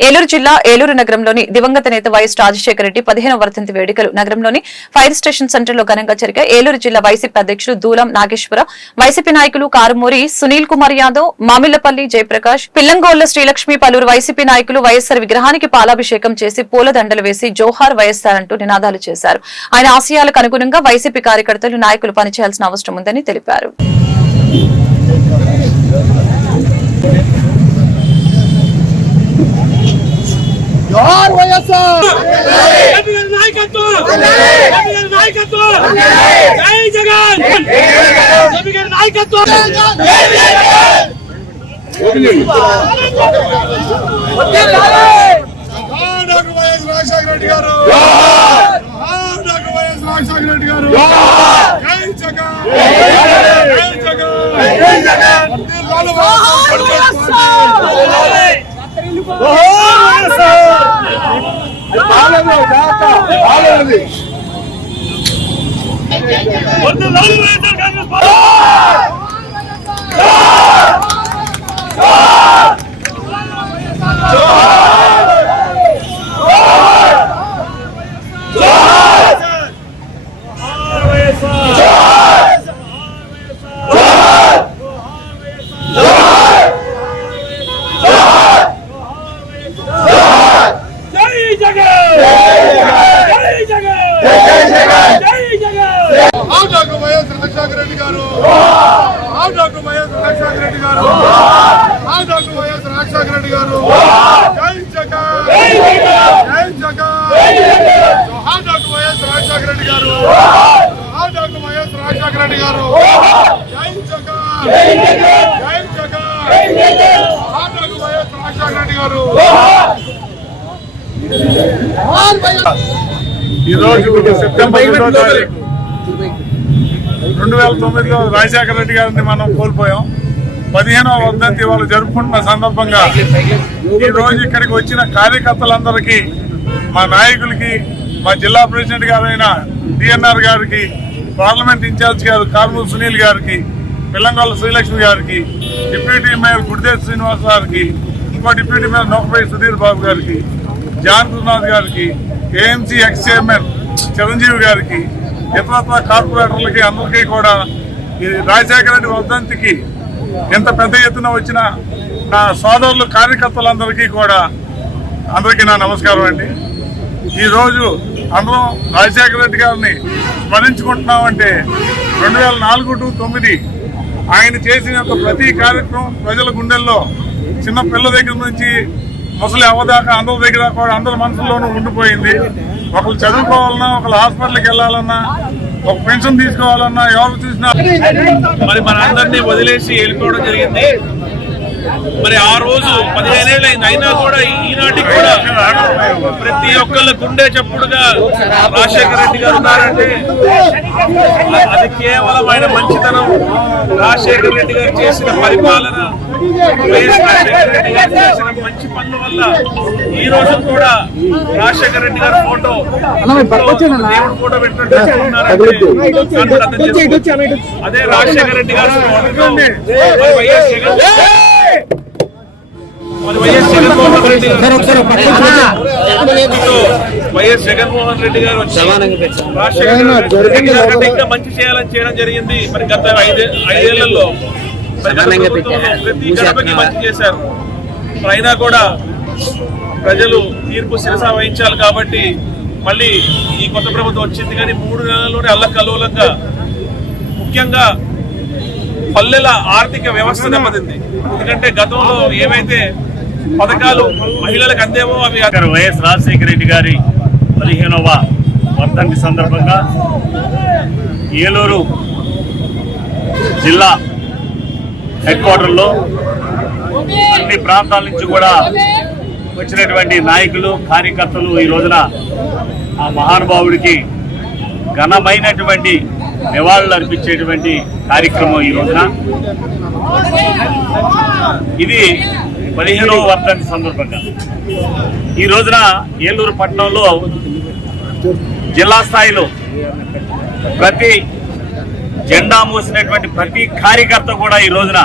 ఏలూరు జిల్లా ఏలూరు నగరంలోని దివంగత నేత వైఎస్ రాజశేఖర రెడ్డి పదిహేనవ వర్ధంతి వేడుకలు నగరంలోని ఫైర్ స్టేషన్ సెంటర్లో ఘనంగా జరిగాయి. ఏలూరు జిల్లా వైసీపీ అధ్యక్షులు దూలం నాగేశ్వర వైసీపీ నాయకులు కారుమూరి సునీల్ కుమార్ యాదవ్ మామిళ్ళపల్లి జయప్రకాష్ పిల్లంగోళ్ళ శ్రీలక్ష్మి పలువురు వైసీపీ నాయకులు వైఎస్సార్ విగ్రహానికి పాలాభిషేకం చేసి పూలదండలు వేసి జోహార్ వైఎస్సార్ అంటూ నినాదాలు చేశారు. ఆయన ఆశయాలకు అనుగుణంగా వైసీపీ కార్యకర్తలు నాయకులు పనిచేయాల్సిన అవసరం ఉందని తెలిపారు. జోహార్ వైఎస్ఆర్ నాయకత్వం నాయకత్వం జై జగన్ నాయకత్వం రాజశేఖర రెడ్డి గారు రాజశేఖర రెడ్డి గారు జై జగన్ జై జగన్ జై జగన్ ஒன்று காங்கிரஸ் రాజశేఖర రెడ్డి గారు. డాక్టర్ వైఎస్ రాజశేఖర రెడ్డి గారు. డాక్టర్ వైఎస్ రాజశేఖర రెడ్డి గారు. జై జగన్. జై Jagan. Doctor Y S Rajasekhara Reddy garu. Doctor Y S Rajasekhara Reddy garu. జై జగన్. జై Jagan. Doctor Y S Rajasekhara Reddy garu. ఈ రోజు సెప్టెంబర్ రెండు వేల తొమ్మిదిలో రాజశేఖర రెడ్డి గారిని మనం కోల్పోయాం. పదిహేనవ వర్ధంతి వాళ్ళు జరుపుకుంటున్న సందర్భంగా ఈ రోజు ఇక్కడికి వచ్చిన కార్యకర్తలందరికీ మా నాయకులకి మా జిల్లా ప్రెసిడెంట్ గారైన డిఎన్ఆర్ గారికి పార్లమెంట్ ఇన్ఛార్జ్ గారు కార్మూర్ సునీల్ గారికి పిల్లంగొల్ల శ్రీలక్ష్మి గారికి డిప్యూటీ మేయర్ గుడిదేవ్ శ్రీనివాస్ గారికి ఇంకో డిప్యూటీ మేయర్ నౌకపై సుధీర్ బాబు గారికి జాన్ గురునాథ్ గారికి ఏఎంసీ ఎక్స్ చైర్మన్ చిరంజీవి గారికి ఇతరత్ర కార్పొరేటర్లకి అందరికీ కూడా ఈ రాజశేఖర రెడ్డి వర్ధంతికి ఎంత పెద్ద ఎత్తున వచ్చిన నా సోదరులు కార్యకర్తలందరికీ కూడా అందరికీ నా నమస్కారం అండి. ఈరోజు అందరం రాజశేఖర రెడ్డి గారిని స్మరించుకుంటున్నామంటే రెండు వేల నాలుగు టు తొమ్మిది ఆయన చేసిన ప్రతి కార్యక్రమం ప్రజల గుండెల్లో చిన్న పిల్ల దగ్గర నుంచి ముసలి అవ్వదాకా అందరి దగ్గర కూడా అందరి మనసుల్లోనూ ఉండిపోయింది. ఒకరు చదువుకోవాలన్నా ఒకరు హాస్పిటల్కి వెళ్ళాలన్నా ఒక పెన్షన్ తీసుకోవాలన్నా ఎవరు చూసినా మరి మనందరినీ వదిలేసి వెళ్ళిపోవడం జరిగింది. మరి ఆ రోజు పదిహేనేళ్ళు అయింది అయినా కూడా ఈనాటికి ప్రతి ఒక్కళ్ళ గుండె చప్పుడుగా రాజశేఖర రెడ్డి గారు ఉన్నారంటే అది కేవలం ఆయన మంచితనం. రాజశేఖర రెడ్డి గారు చేసిన పరిపాలన రాజశేఖర రెడ్డి గారు చేసిన మంచి పనుల వల్ల ఈ రోజు కూడా రాజశేఖర రెడ్డి గారి ఫోటో దేవుడు ఫోటో పెట్టినట్టు. అదే Rajasekhara Reddy garu Y S Jagan. Y S Jaganmohan Reddy garu Y S Jaganmohan Reddy గారు వచ్చి రాజశేఖర రెడ్డి గారి కంటే ఇంకా మంచి చేయాలని చేయడం జరిగింది. మరి గత ఐదే ఐదేళ్ళలో ప్రతి గడపకి మంచి చేశారు. అయినా కూడా ప్రజలు తీర్పు శిరస వహించాలి కాబట్టి మళ్ళీ ఈ కొత్త ప్రభుత్వం వచ్చింది కానీ మూడు నెలల్లోనే అల్లకల్లోలంగా ముఖ్యంగా పల్లెల ఆర్థిక వ్యవస్థ దెబ్బతింది. ఎందుకంటే గతంలో ఏవైతే పథకాలు మహిళలకు అందేమో అవి వైఎస్ రాజశేఖర రెడ్డి గారి పదిహేనవ వర్ధంతి సందర్భంగా ఏలూరు జిల్లా హెడ్ క్వార్టర్లో అన్ని ప్రాంతాల నుంచి కూడా వచ్చినటువంటి నాయకులు కార్యకర్తలు ఈ రోజున ఆ మహానుభావుడికి ఘనమైనటువంటి నివాళులు అర్పించేటువంటి కార్యక్రమం ఈ రోజున. ఇది పదిహేనవ వర్ధాన్ని సందర్భంగా. ఈ రోజున ఏలూరు పట్టణంలో జిల్లా స్థాయిలో ప్రతి జెండా మోసినటువంటి ప్రతి కార్యకర్త కూడా ఈ రోజున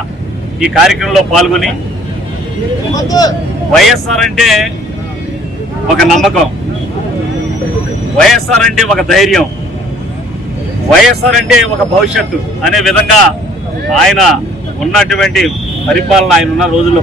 ఈ కార్యక్రమంలో పాల్గొని వైఎస్ఆర్ అంటే ఒక నమ్మకం. వైఎస్ఆర్ అంటే ఒక ధైర్యం. వైఎస్ఆర్ అంటే ఒక భవిష్యత్తు అనే విధంగా ఆయన ఉన్నటువంటి పరిపాలన ఆయన ఉన్న రోజుల్లో